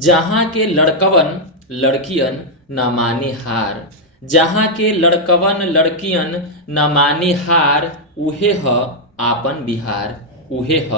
जहाँ के लड़कवन लड़कियन न माने हार। जहाँ के लड़कवन लड़कियन न माने हार, उहे ह आपन बिहार, उहे ह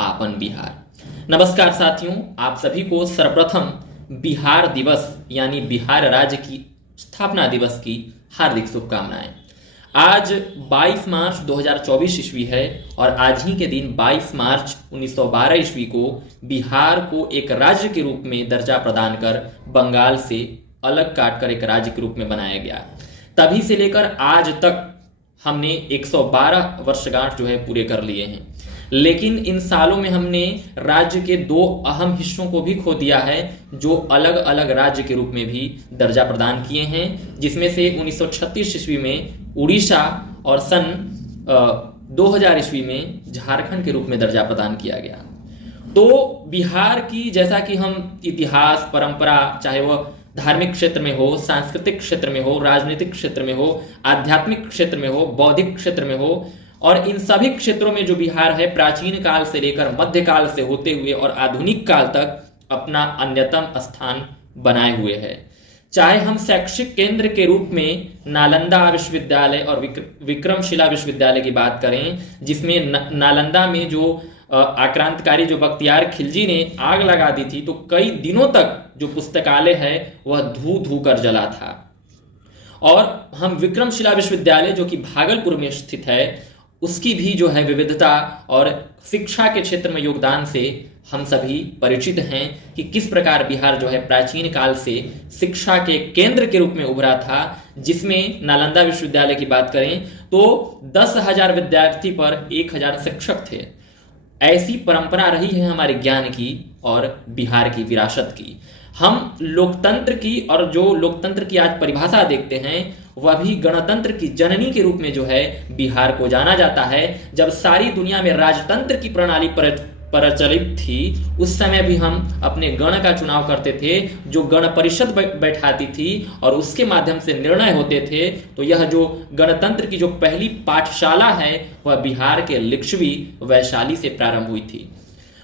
आपन बिहार। नमस्कार साथियों, आप सभी को सर्वप्रथम बिहार दिवस यानी बिहार राज्य की स्थापना दिवस की हार्दिक शुभकामनाएं। आज 22 मार्च 2024 ईस्वी है और आज ही के दिन 22 मार्च 1912 ईस्वी को बिहार को एक राज्य के रूप में दर्जा प्रदान कर बंगाल से अलग काटकर एक राज्य के रूप में बनाया गया। तभी से लेकर आज तक हमने 112 वर्षगांठ जो है पूरे कर लिए हैं, लेकिन इन सालों में हमने राज्य के दो अहम हिस्सों को भी खो दिया है जो अलग अलग राज्य के रूप में भी दर्जा प्रदान किए हैं, जिसमें से 1936 ईस्वी में उड़ीसा और सन 2000 ईस्वी में झारखंड के रूप में दर्जा प्रदान किया गया। तो बिहार की, जैसा कि हम इतिहास परंपरा, चाहे वह धार्मिक क्षेत्र में हो, सांस्कृतिक क्षेत्र में हो, राजनीतिक क्षेत्र में हो, आध्यात्मिक क्षेत्र में हो, बौद्धिक क्षेत्र में हो, और इन सभी क्षेत्रों में जो बिहार है प्राचीन काल से लेकर मध्यकाल से होते हुए और आधुनिक काल तक अपना अन्यतम स्थान बनाए हुए है। चाहे हम शैक्षिक केंद्र के रूप में नालंदा विश्वविद्यालय और विक्रमशिला विश्वविद्यालय की बात करें, जिसमें नालंदा में जो आक्रांतकारी जो बख्तियार खिलजी ने आग लगा दी थी, तो कई दिनों तक जो पुस्तकालय है वह धू धू कर जला था। और हम विक्रमशिला विश्वविद्यालय जो कि भागलपुर में स्थित है, उसकी भी जो है विविधता और शिक्षा के क्षेत्र में योगदान से हम सभी परिचित हैं कि किस प्रकार बिहार जो है प्राचीन काल से शिक्षा के केंद्र के रूप में उभरा था, जिसमें नालंदा विश्वविद्यालय की बात करें तो 10,000 विद्यार्थी पर 1,000 शिक्षक थे। ऐसी परंपरा रही है हमारे ज्ञान की और बिहार की विरासत की। हम लोकतंत्र की, और जो लोकतंत्र की आज परिभाषा देखते हैं वह भी गणतंत्र की जननी के रूप में जो है बिहार को जाना जाता है। जब सारी दुनिया में राजतंत्र की प्रणाली प्रचलित थी, उस समय भी हम अपने गण का चुनाव करते थे, जो गण परिषद बैठाती थी और उसके माध्यम से निर्णय होते थे। तो यह जो गणतंत्र की जो पहली पाठशाला है वह बिहार के लिच्छवी वैशाली से प्रारंभ हुई थी।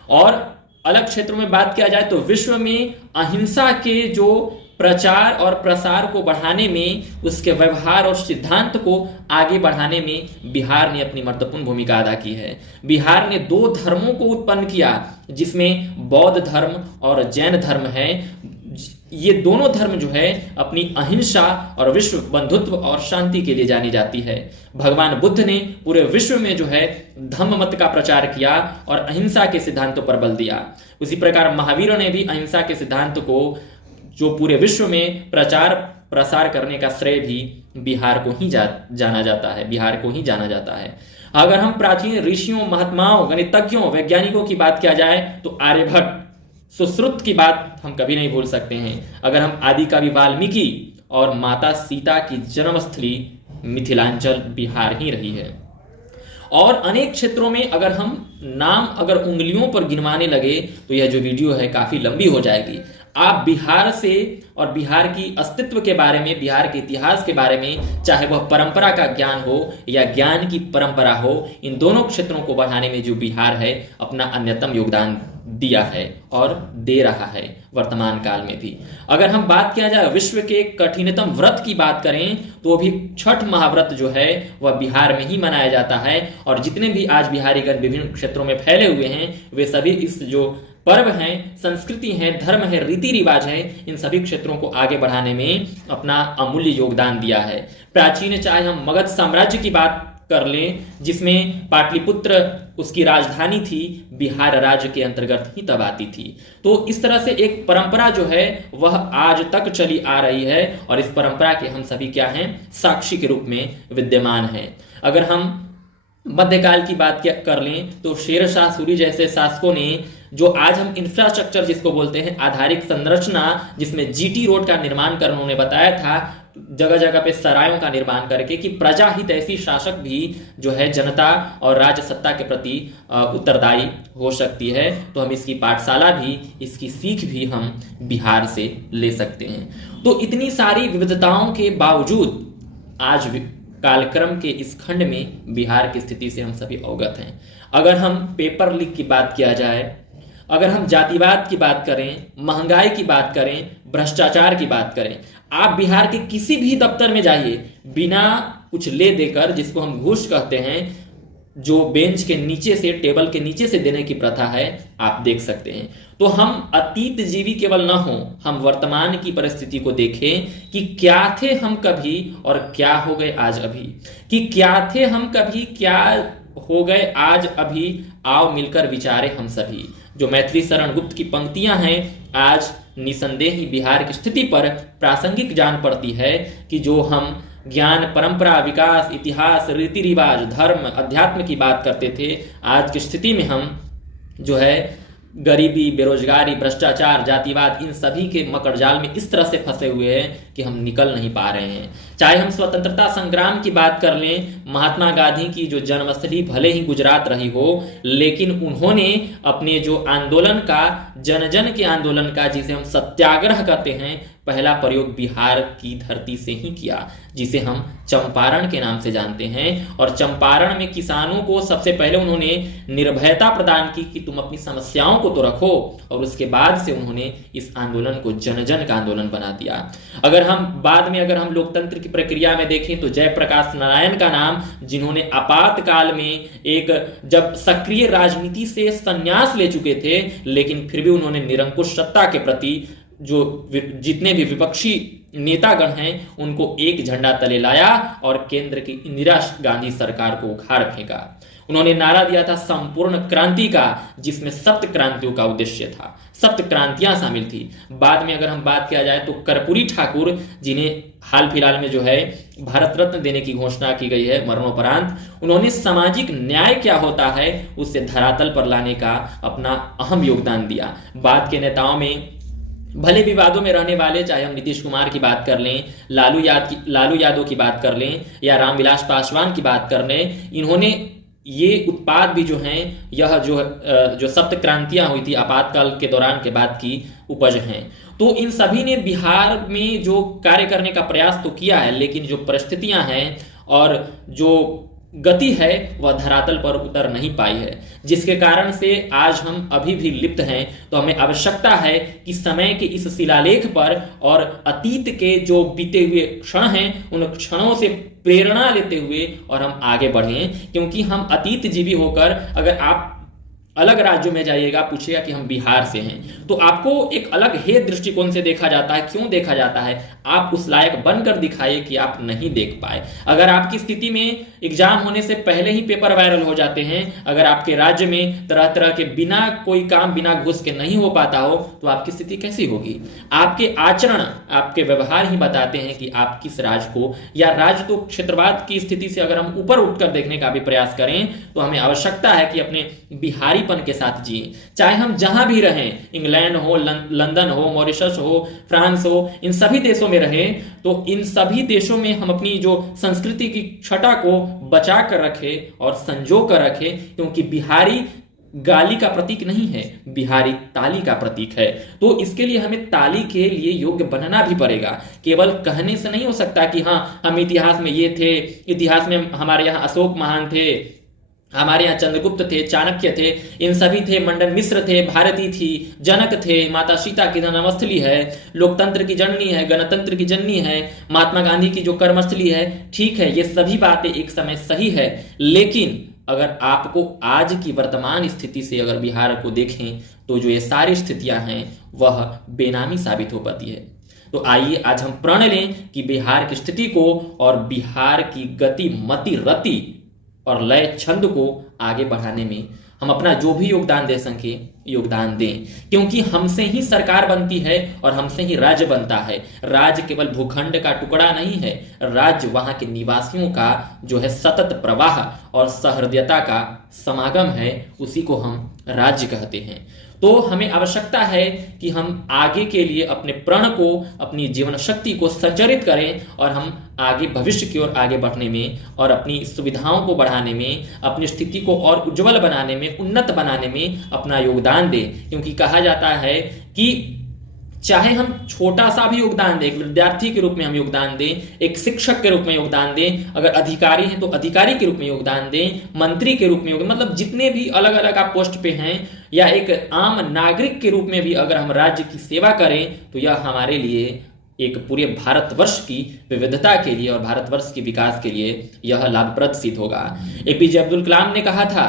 और अलग क्षेत्रों में बात किया जाए तो विश्व में अहिंसा के जो प्रचार और प्रसार को बढ़ाने में, उसके व्यवहार और सिद्धांत को आगे बढ़ाने में बिहार ने अपनी महत्वपूर्ण भूमिका अदा की है। बिहार ने दो धर्मों को उत्पन्न किया, जिसमें बौद्ध धर्म और जैन धर्म है। ये दोनों धर्म जो है अपनी अहिंसा और विश्व बंधुत्व और शांति के लिए जानी जाती है। भगवान बुद्ध ने पूरे विश्व में जो है धम्म मत का प्रचार किया और अहिंसा के सिद्धांतों पर बल दिया। उसी प्रकार महावीर ने भी अहिंसा के सिद्धांत को जो पूरे विश्व में प्रचार प्रसार करने का श्रेय भी बिहार को ही जाना जाता है, बिहार को ही जाना जाता है। अगर हम प्राचीन ऋषियों, महात्माओं, गणितज्ञों, वैज्ञानिकों की बात किया जाए तो आर्यभट्ट, सुश्रुत की बात हम कभी नहीं भूल सकते हैं। अगर हम आदिकवि वाल्मीकि और माता सीता की जन्मस्थली मिथिलांचल बिहार ही रही है। और अनेक क्षेत्रों में अगर हम नाम उंगलियों पर गिनवाने लगे तो यह जो वीडियो है काफी लंबी हो जाएगी। आप बिहार से और बिहार की अस्तित्व के बारे में, बिहार के इतिहास के बारे में, चाहे वह परंपरा का ज्ञान हो या ज्ञान की परंपरा हो, इन दोनों क्षेत्रों को बढ़ाने में जो बिहार है अपना अन्यतम योगदान दिया है और दे रहा है वर्तमान काल में भी। अगर हम बात किया जाए विश्व के कठिनतम व्रत की बात करें तो भी छठ महाव्रत जो है वह बिहार में ही मनाया जाता है। और जितने भी आज बिहारीगण विभिन्न क्षेत्रों में फैले हुए हैं वे सभी इस जो पर्व हैं, संस्कृति है, धर्म है, रीति रिवाज है, इन सभी क्षेत्रों को आगे बढ़ाने में अपना अमूल्य योगदान दिया है। प्राचीन, चाहे हम मगध साम्राज्य की बात कर लें, जिसमें पाटलिपुत्र उसकी राजधानी थी, बिहार राज्य के अंतर्गत ही तब आती थी। तो इस तरह से एक परंपरा जो है वह आज तक चली आ रही है और इस परंपरा के हम सभी क्या हैं, साक्षी के रूप में विद्यमान हैं। अगर हम मध्यकाल की बात कर लें तो शेर शाह सूरी जैसे शासकों ने जो आज हम इंफ्रास्ट्रक्चर जिसको बोलते हैं, आधारिक संरचना, जिसमें जीटी रोड का निर्माण कर उन्होंने बताया था, जगह जगह पे सरायों का निर्माण करके कि प्रजा हित ऐसी शासक भी जो है जनता और राज्य सत्ता के प्रति उत्तरदायी हो सकती है। तो हम इसकी पाठशाला भी, इसकी सीख भी हम बिहार से ले सकते हैं। तो इतनी सारी विविधताओं के बावजूद आज कालक्रम के इस खंड में बिहार की स्थिति से हम सभी अवगत हैं। अगर हम पेपर लीक की बात किया जाए अगर हम जातिवाद की बात करें, महंगाई की बात करें, भ्रष्टाचार की बात करें, आप बिहार के किसी भी दफ्तर में जाइए, बिना कुछ ले देकर, जिसको हम घूस कहते हैं, जो बेंच के नीचे से, टेबल के नीचे से देने की प्रथा है, आप देख सकते हैं। तो हम अतीत जीवी केवल न हो, हम वर्तमान की परिस्थिति को देखें कि क्या थे हम कभी और क्या हो गए आज अभी, कि क्या थे हम कभी, क्या हो गए आज अभी, आओ मिलकर विचारे हम सभी। जो मैथिली शरण गुप्त की पंक्तियां हैं, आज निसंदेह ही बिहार की स्थिति पर प्रासंगिक जान पड़ती है कि जो हम ज्ञान, परंपरा, विकास, इतिहास, रीति रिवाज, धर्म, अध्यात्म की बात करते थे, आज की स्थिति में हम जो है गरीबी, बेरोजगारी, भ्रष्टाचार, जातिवाद, इन सभी के मकड़जाल में इस तरह से फंसे हुए हैं कि हम निकल नहीं पा रहे हैं। चाहे हम स्वतंत्रता संग्राम की बात कर लें, महात्मा गांधी की जो जन्मस्थली भले ही गुजरात रही हो, लेकिन उन्होंने अपने जो आंदोलन का, जन जन के आंदोलन का, जिसे हम सत्याग्रह कहते हैं, पहला प्रयोग बिहार की धरती से ही किया, जिसे हम चंपारण के नाम से जानते हैं। और चंपारण में किसानों को सबसे पहले उन्होंने निर्भयता प्रदान की कि तुम अपनी समस्याओं को तो रखो, और उसके बाद से उन्होंने इस आंदोलन को जन जन का आंदोलन बना दिया। अगर हम बाद में अगर हम लोकतंत्र की प्रक्रिया में देखें तो जयप्रकाश नारायण का नाम, जिन्होंने आपातकाल में एक, जब सक्रिय राजनीति से संन्यास ले चुके थे, लेकिन फिर भी उन्होंने निरंकुश सत्ता के प्रति जो जितने भी विपक्षी नेतागण हैं उनको एक झंडा तले लाया और केंद्र की इंदिरा गांधी सरकार को उखाड़ फेंका। उन्होंने नारा दिया था संपूर्ण क्रांति का, जिसमें सप्त क्रांतियों का उद्देश्य था, सप्त क्रांतियां शामिल थी। बाद में अगर हम बात किया जाए तो कर्पूरी ठाकुर, जिन्हें हाल फिलहाल में जो है भारत रत्न देने की घोषणा की गई है मरणोपरांत, उन्होंने सामाजिक न्याय क्या होता है उसे धरातल पर लाने का अपना अहम योगदान दिया। बाद के नेताओं में भले विवादों में रहने वाले, चाहे हम नीतीश कुमार की बात कर लें, लालू यादव की बात कर लें, या रामविलास पासवान की बात कर लें, इन्होंने ये उत्पाद भी जो हैं, यह जो सप्त क्रांतियां हुई थी आपातकाल के दौरान के बाद की उपज हैं। तो इन सभी ने बिहार में जो कार्य करने का प्रयास तो किया है, लेकिन जो परिस्थितियां हैं और जो गति है वह धरातल पर उतर नहीं पाई है, जिसके कारण से आज हम अभी भी लिप्त हैं। तो हमें आवश्यकता है कि समय के इस शिलालेख पर और अतीत के जो बीते हुए क्षण हैं, उन क्षणों से प्रेरणा लेते हुए और हम आगे बढ़ें, क्योंकि हम अतीत जीवी होकर, अगर आप अलग राज्यों में जाइएगा, पूछिएगा कि हम बिहार से हैं, तो आपको एक अलग हे दृष्टिकोण से देखा जाता है। क्यों देखा जाता है? आप उस लायक बनकर दिखाइए कि आप नहीं देख पाए। अगर आपकी स्थिति में एग्जाम होने से पहले ही पेपर वायरल हो जाते हैं, अगर आपके राज्य में तरह तरह के बिना कोई काम, बिना घूस के नहीं हो पाता हो, तो आपकी स्थिति कैसी होगी? आपके आचरण, आपके व्यवहार ही बताते हैं कि आप किस राज्य को, या राज्य तो क्षेत्रवाद की स्थिति से अगर हम ऊपर उठकर देखने का भी प्रयास करें, तो हमें आवश्यकता है कि अपने बिहारीपन के साथ जिए। चाहे हम जहां भी रहें, इंग्लैंड हो, लंदन हो, मॉरिशस हो, फ्रांस हो, इन सभी देशों में रहें, तो इन सभी देशों में हम अपनी जो संस्कृति की छटा को बचा कर रखें और संजो कर रखें, क्योंकि बिहारी गाली का प्रतीक नहीं है, बिहारी ताली का प्रतीक है। तो इसके लिए हमें ताली के लिए योग्य बनना भी पड़ेगा। केवल कहने से नहीं हो सकता कि हाँ हम इतिहास में ये थे, इतिहास में हमारे यहाँ अशोक महान थे, हमारे यहाँ चंद्रगुप्त थे, चाणक्य थे, इन सभी थे, मंडन मिश्र थे, भारती थी, जनक थे, माता सीता की जन्मस्थली है, लोकतंत्र की जननी है, गणतंत्र की जननी है, महात्मा गांधी की जो कर्मस्थली है। ठीक है, ये सभी बातें एक समय सही है, लेकिन अगर आपको आज की वर्तमान स्थिति से अगर बिहार को देखें तो जो ये सारी स्थितियां हैं वह बेनामी साबित हो पाती है। तो आइए आज हम प्रण लें कि बिहार की स्थिति को और बिहार की गति, मति, रति और लय, छंद को आगे बढ़ाने में हम अपना जो भी योगदान दे सके योगदान दें, क्योंकि हमसे ही सरकार बनती है और हमसे ही राज्य बनता है। राज्य केवल भूखंड का टुकड़ा नहीं है, राज्य वहां के निवासियों का जो है सतत प्रवाह और सहृदयता का समागम है, उसी को हम राज्य कहते हैं। तो हमें आवश्यकता है कि हम आगे के लिए अपने प्रण को, अपनी जीवन शक्ति को संचरित करें और हम आगे भविष्य की ओर आगे बढ़ने में और अपनी सुविधाओं को बढ़ाने में, अपनी स्थिति को और उज्जवल बनाने में, उन्नत बनाने में अपना योगदान दें। क्योंकि कहा जाता है कि चाहे हम छोटा सा भी योगदान दें, एक विद्यार्थी के रूप में हम योगदान दें, एक शिक्षक के रूप में योगदान दें, अगर अधिकारी हैं तो अधिकारी के रूप में योगदान दें, मंत्री के रूप में योगदान, मतलब जितने भी अलग अलग आप पोस्ट पे हैं या एक आम नागरिक के रूप में भी अगर हम राज्य की सेवा करें तो यह हमारे लिए एक पूरे भारतवर्ष की विविधता के लिए और भारतवर्ष के विकास के लिए यह लाभप्रद सिद्ध होगा। एपीजे अब्दुल कलाम ने कहा था,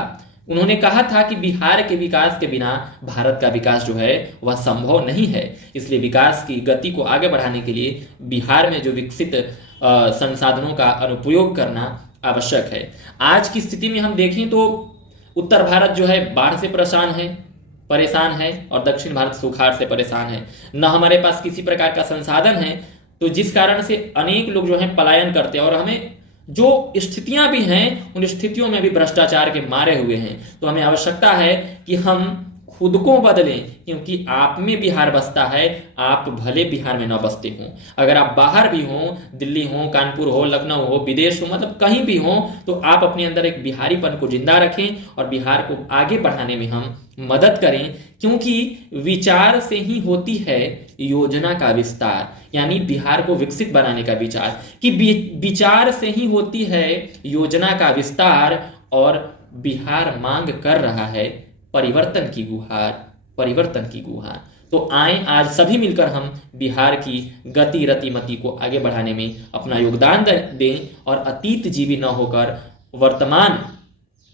उन्होंने कहा था कि बिहार के विकास के बिना भारत का विकास जो है वह संभव नहीं है। इसलिए विकास की गति को आगे बढ़ाने के लिए बिहार में जो विकसित संसाधनों का अनुप्रयोग करना आवश्यक है। आज की स्थिति में हम देखें तो उत्तर भारत जो है बाढ़ से परेशान है और दक्षिण भारत सुखाड़ से परेशान है। न हमारे पास किसी प्रकार का संसाधन है, तो जिस कारण से अनेक लोग जो है पलायन करते हैं और हमें जो स्थितियां भी हैं उन स्थितियों में भी भ्रष्टाचार के मारे हुए हैं। तो हमें आवश्यकता है कि हम खुद को बदलें, क्योंकि आप में बिहार बसता है, आप भले बिहार में न बसते हो। अगर आप बाहर भी हो, दिल्ली हो, कानपुर हो, लखनऊ हो, विदेश हो, मतलब कहीं भी हो, तो आप अपने अंदर एक बिहारीपन को जिंदा रखें और बिहार को आगे बढ़ाने में हम मदद करें, क्योंकि विचार से ही होती है योजना का विस्तार। यानी बिहार को विकसित बनाने का विचार, कि विचार से ही होती है योजना का विस्तार। और बिहार मांग कर रहा है परिवर्तन की गुहार। तो आए आज सभी मिलकर हम बिहार की गति रतिमति को आगे बढ़ाने में अपना योगदान दें और अतीत जीवी न होकर वर्तमान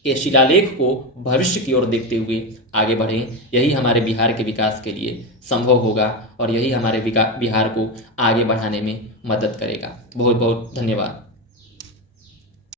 के शिलालेख को भविष्य की ओर देखते हुए आगे बढ़ें। यही हमारे बिहार के विकास के लिए संभव होगा और यही हमारे बिहार को आगे बढ़ाने में मदद करेगा। बहुत बहुत धन्यवाद।